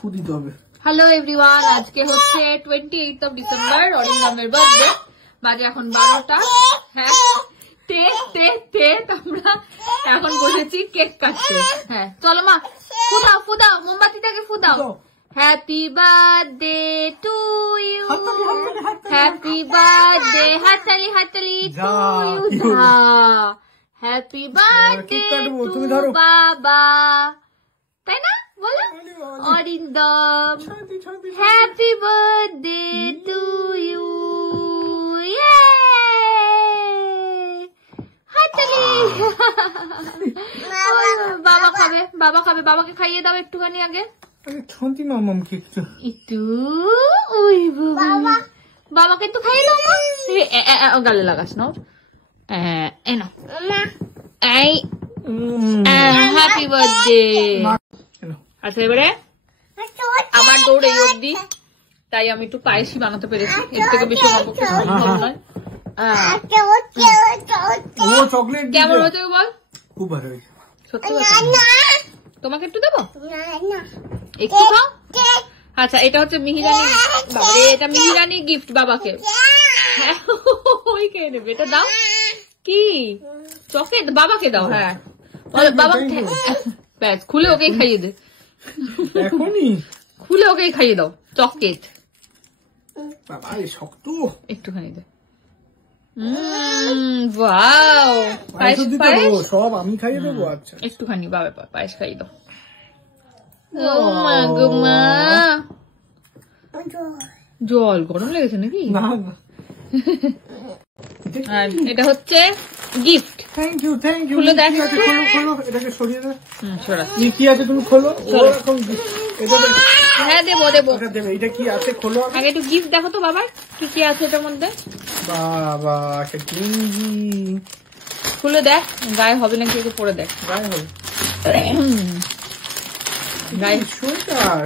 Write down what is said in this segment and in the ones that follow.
ফু দিতে হবে। হ্যালো এভরিওয়ান, আজকে হচ্ছে 28 অফ ডিসেম্বর, অরিন্দমের বার্থডে। বাজে এখন 12টা। হ্যাঁ, আমরা এখন বসেছি কেক কাটতে। হ্যাঁ চলো মা, ফুদাও মোমবাতিটাকে ফুদাও। Happy birthday to you, happy birthday, হাততালি to you. Happy birthday to বাবা, তাই না বলো? Arindam, happy birthday to you. বাবা খাবে, বাবাকে খাইয়ে দাও একটুখানি আগে। একটু বাবাকে একটু খাইয়ে দাও, গালে লাগাস না। Happy birthday. আচ্ছা এবারে আমার দৌড় এই অব্দি, তাই আমি একটু পায়েসই বানাতে পেরেছি, এর থেকে বেশি সম্ভব নয়। কেমন হয়েছে বল? খুব ভালো হয়েছে। সত্যি তোমাকে একটু দেবো, একটু খাও। আচ্ছা এটা হচ্ছে মিহিরানি, এটা মিহিরানি গিফট বাবাকে। হ্যাঁ ওই খেয়ে নেবে, এটা দাও। কি চকলেট? বাবাকে দাও। হ্যাঁ বাবাকে, ব্যাস খুলে ওকেই খাইয়ে দে, খুলে ওকেই খাইয়ে দাও চকলেট। শক্ত একটুখানি দে। ওয়াও, সব আমি খাইয়ে দেবো। আচ্ছা একটুখানি বাবা পায়েস খাইয়ে দাও। জল গরম লেগেছে নাকি? এটা হচ্ছে গিফট। থ্যাংক ইউ খুলে দেখ, এটাকে সরিয়ে দে। কি আছে তুমি খোলো। হ্যাঁ দেবো। এটা কি আছে খোলো আগে একটু গিফট দেখো তো বাবা, কি আছে এটার মধ্যে। বাবা একটা গেঞ্জি, খুলে দেখ, গায়ে হবে নাকি একটু পরে দেখ। গায়ে হবে, গায়ে সোয়েটার।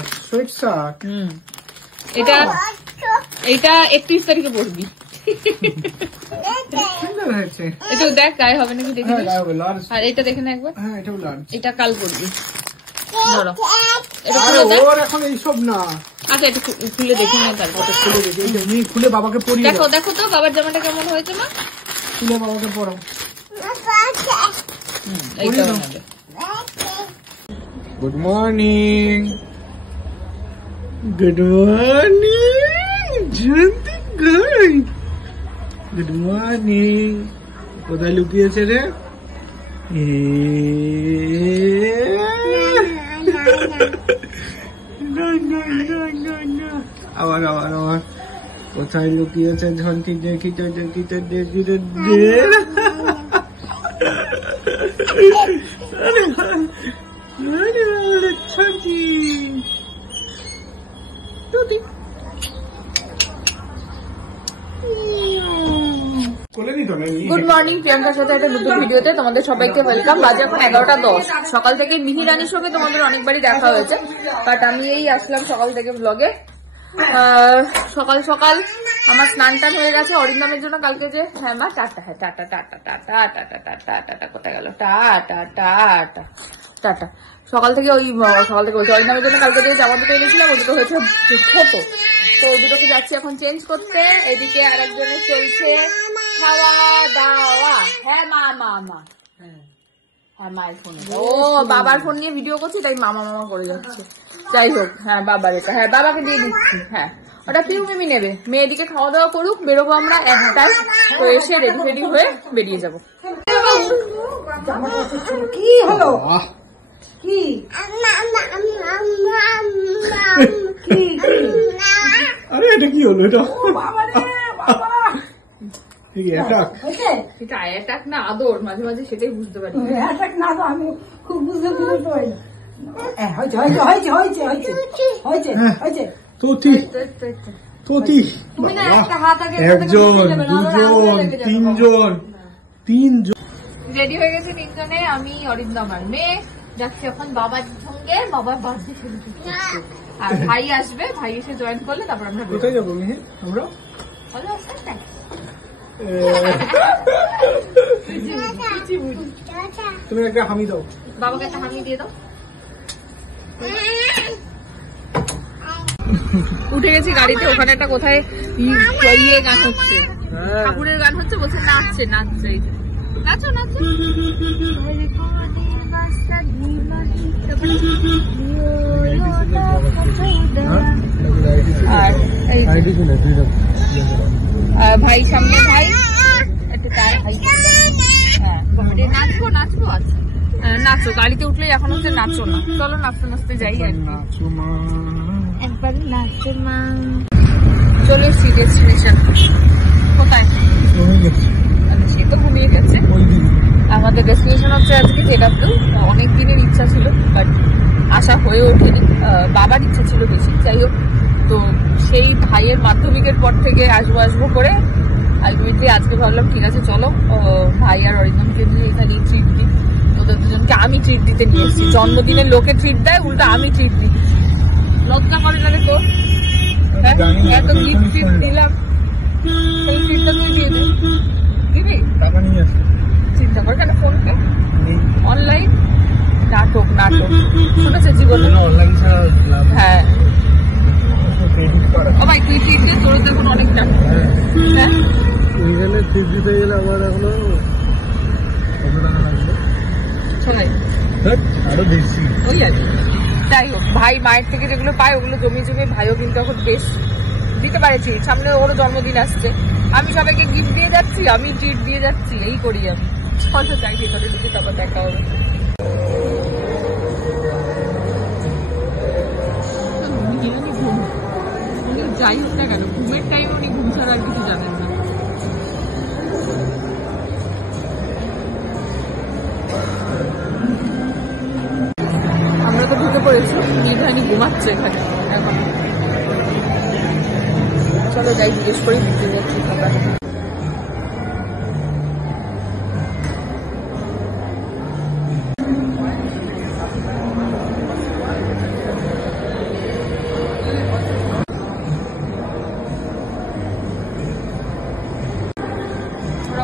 এটা 31 তারিখে পড়বি। এটা দেখ গায়ে হবে নাকি দেখে। আর এটা দেখে না একবার। এটা কাল পড়বি। ধরো এটা খুলে দেখ। এখন এইসব না। আচ্ছা এটা খুলে দেখে না, তারপর খুলে বাবাকে পরিয়ে দেখো তো বাবার জামাটা কেমন হয়েছে মা। খুলে বাবাকে পরাও। Good morning, good morning. কোথায় লুকিয়েছে রে? আবার কোথায় লুকিয়েছে ঝন্টি? দেখি তো গুড মর্নিং, প্রিয়াঙ্কার সাথে একটা নতুন ভিডিওতে তোমাদের সবাইকে ওয়েলকাম। বাজে এখন 11:10। সকাল থেকে মিহিরানির সঙ্গে তোমাদের অনেকবারই দেখা হয়েছে, বাট আমি এই আসলাম সকাল থেকে ব্লগে। সকাল আমার স্নান টান হয়ে গেছে অরিন্দমের জন্য কালকে যে। হ্যাঁ মা টাটা, হ্যাঁ টাটা কোথায় গেল? টাটা। সকাল থেকে বলছি অরিন্দমের জন্য কালকে যে জামা দুটো এনেছিলাম ওই দুটো হয়েছে ছোট, তো ওই দুটোকে যাচ্ছি এখন চেঞ্জ করতে। এদিকে আর একজনের চলছে খাওয়া দাওয়া। হ্যাঁ মা হ্যাঁ মায়ের ফোন, ও বাবার ফোন নিয়ে ভিডিও করছি তাই মামা করে যাচ্ছে। যাই হোক, হ্যাঁ বাবার এটা, হ্যাঁ বাবাকে দিয়ে দিচ্ছি। হ্যাঁ ওটা পিউ মিমি নেবে। মেয়েদিকে খাওয়া দাওয়া করুক, বেরোবো আমরা 1টায়। তো এসে রেডি হয়ে বেরিয়ে যাবো। কি হলো? কি আরে এটা কি হলো? এটা অ্যাটাক না আদর, মাঝে মাঝে সেটাই বুঝতে পারি। আমি খুব বুঝতে পারি। তিনজন রেডি হয়ে গেছে, তিনজনে। আমি অরিন্দম আর মেয়ে যাচ্ছি এখন বাবার সঙ্গে, বাবার বার্থডে সেলিব্রেট। আর ভাই আসবে, ভাই এসে জয়েন করলে তারপর আমরা কোথায় যাবো মেয়ে? আমরা তুমি একটা হামি দাও, বাবাকে একটা হামি দিয়ে দাও। উঠে গেছি গাড়িতে, ওখানে একটা কোথায় ইয়ে গান হচ্ছে, ঠাকুরের গান হচ্ছে, বলছে নাচছে নাচছে, নাচো নাচো। আর ভাই সামনে, ভাই একটু তার ভাই, হ্যাঁ নাচবো নাচবো। আচ্ছা নাচো, গাড়িতে উঠলেই এখন হচ্ছে নাচো না, চলো নাচতে নাচতে যাই আর একবার নাচো মা। চলে এসছি ডেস্টিনেশন, কোথায় সে তো ঘুমিয়ে গেছে। আমাদের ডেস্টিনেশন হচ্ছে আজকে জেডাব্লিউ। অনেক দিনের ইচ্ছা ছিল বাট আশা হয়ে ওঠেনি, বাবার ইচ্ছা ছিল বেশি। যাই হোক, তো সেই ভাইয়ের মাধ্যমিকের পর থেকে আসবো আসবো করে আলটিমেটলি আজকে ভাবলাম ঠিক আছে চলো ভাই আর অরিন্দমকে নিয়ে এখানে ট্রিট দিই। ওদের দুজনকে আমি ট্রিট দিতে নিয়ে এসেছি। জন্মদিনের লোকে ট্রিট দেয়, উল্টা আমি ট্রিট দিই। লজ্জা করে লাগে তো, এত গিফট ট্রিট দিলাম, সেই ট্রিটটা তুই দিয়ে দিবি। চিন্তা কর কেন, ফোন পে অনলাইন, নাটক নাটক শুনেছে জীবনে অনলাইন ছাড়া। হ্যাঁ ও ভাই তুই ট্রিট দিয়ে তোর দেখুন অনেক টাকা। হ্যাঁ ট্রিট দিতে গেলে আবার এখনো চলে আরো বেশি ওই আর। যাই হোক, ভাই মায়ের থেকে যেগুলো পায় ওগুলো জমিয়ে জমিয়ে ভাইও কিন্তু এখন বেশ দিতে পারেছি। সামনে ওরও জন্মদিন আসছে, আমি সবাইকে গিফট দিয়ে যাচ্ছি, আমি ট্রিট দিয়ে যাচ্ছি, এই করি আমি। হয়তো যাই ভেতরে ঢুকে তারপর দেখা হবে। যাই হোক না কেন, ঘুমের টাইম উনি ঘুম ছাড়া আর কিছু জানেন না। আমরা তো ঢুকে পড়েছি, নিধানি ঘুমাচ্ছে এখানে এখন। চলো যাই জিজ্ঞেস করি দিতে যাচ্ছি আমরা।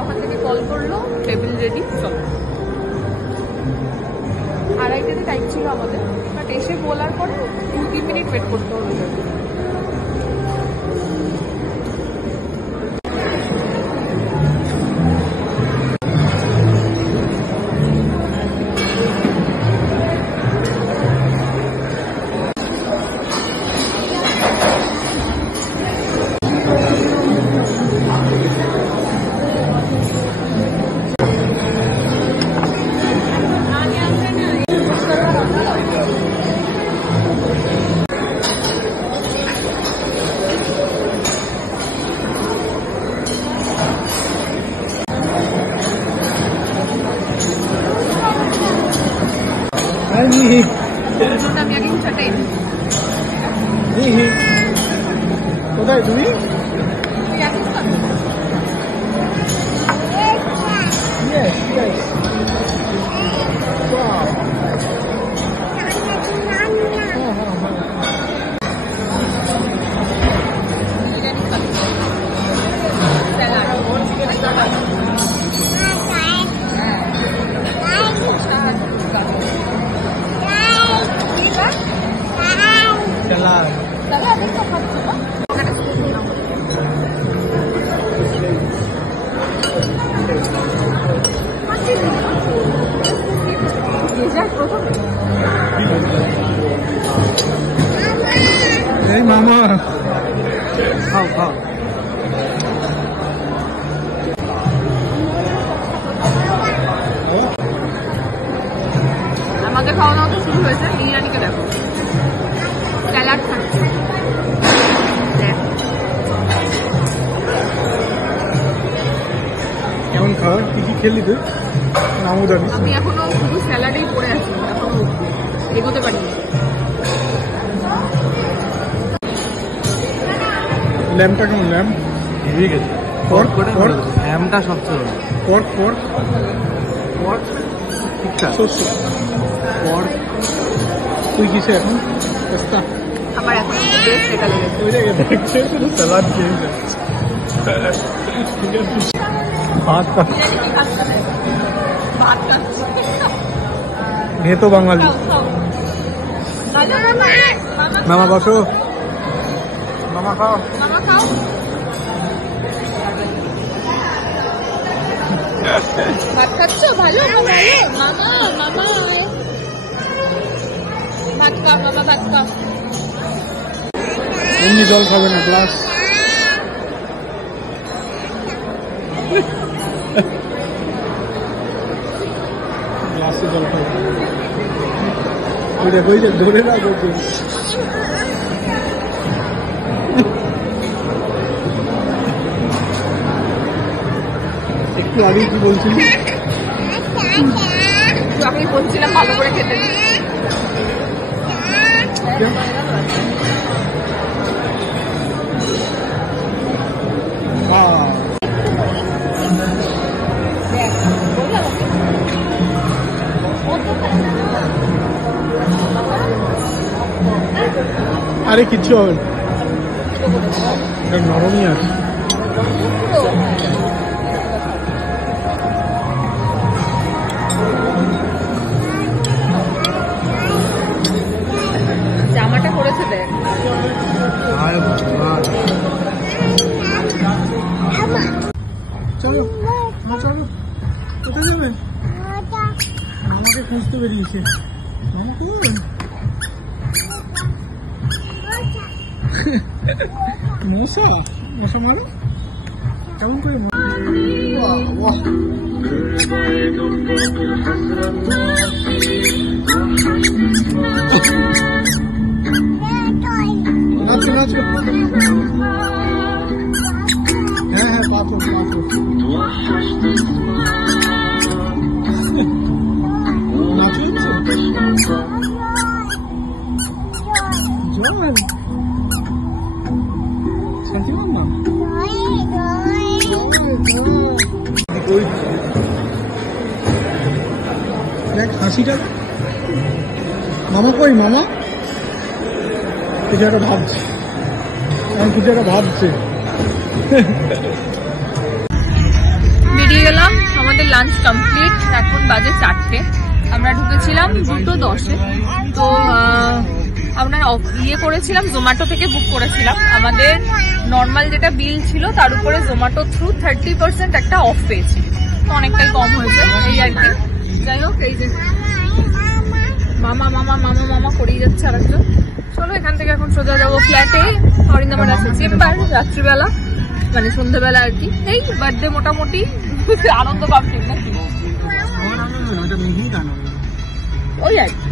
ওখান থেকে কল করলো, টেবিল রেডি, চলো। আড়াইটাতে টাইম ছিল আমাদের, বাট এসে বলার পরে 2-3 মিনিট ওয়েট করতে হবে। আমি আগে উঠাটাই কোথায় তুমি? এই মামা খাও খাও। আমাদের খাওয়া দাওয়া তো শুরু হয়েছে। ইরানিকে দেখো স্যালাড খাচ্ছে। কেমন খাওয়া, কি কি খেলি তুই? আমি এখনো শুধু স্যালাডেই পড়ে আছি, এখনো এগোতে পারিনি। ল্যাম্পটা কেমন? ল্যাম্প হেভি গেছে। পর্ক ল্যাম্পটা সবচেয়ে পর্ক পর্ক পর্ক ঠিকঠাক। পর্ক তুই কিসে এখন? আমার এখন বেস্ট এটা লেগেছে। স্যালাড খেয়ে ভেতো বাঙালি। মামা বসো। মামা খাও। মামা খাও। ভাত খাচ্ছ? ভালো ভালো মামা মামা ভাত খাও মামা ভাত খাও। এমনি জল খাবে না, গ্লাস। গ্লাসে জল খাবে। ওই দেখো, ওই দেখ, ধরে রাখো। একটু আগে কি বলছিলি? আমি বলছিলাম ভালো করে খেতে। আরে কিচ্ছু হবে না, নরমই আছে। জামাটা করেছে দেখ। চলো চলো, কোথায় যাবেন? মামাকে খুঁজতে বেরিয়েছে। মামা কই? মশা মশা মারো কেমন করে? নাচো নাচো। হ্যাঁ হ্যাঁ, পাথর পাথর। নাচো জল শান্তি মাম্মা। দেখ হাসিটা। মামা কই? মামা কিছু একটা ভাবছে, কিছু একটা ভাবছে। বেরিয়ে গেলাম, আমাদের লাঞ্চ কমপ্লিট। এখন বাজে 4টে। আমরা ঢুকেছিলাম 2:10-এ। তো আমরা ইয়ে করেছিলাম, জোম্যাটো থেকে বুক করেছিলাম। আমাদের নর্মাল যেটা বিল ছিল তার উপরে জোম্যাটো থ্রু 30% একটা অফ পেয়েছি, তো অনেকটাই কম হয়েছে এই আর কি। যাই হোক, এই যে মামা মামা মামা মামা করেই যাচ্ছে আরেকজন। চলো এখান থেকে এখন সোজা যাবো ফ্ল্যাটে। অরিন্দমের আছে চেম্বার রাত্রিবেলা, মানে সন্ধ্যাবেলা আর কি। এই বার্থডে মোটামুটি আনন্দ পাচ্ছি নাকি ওই আর কি।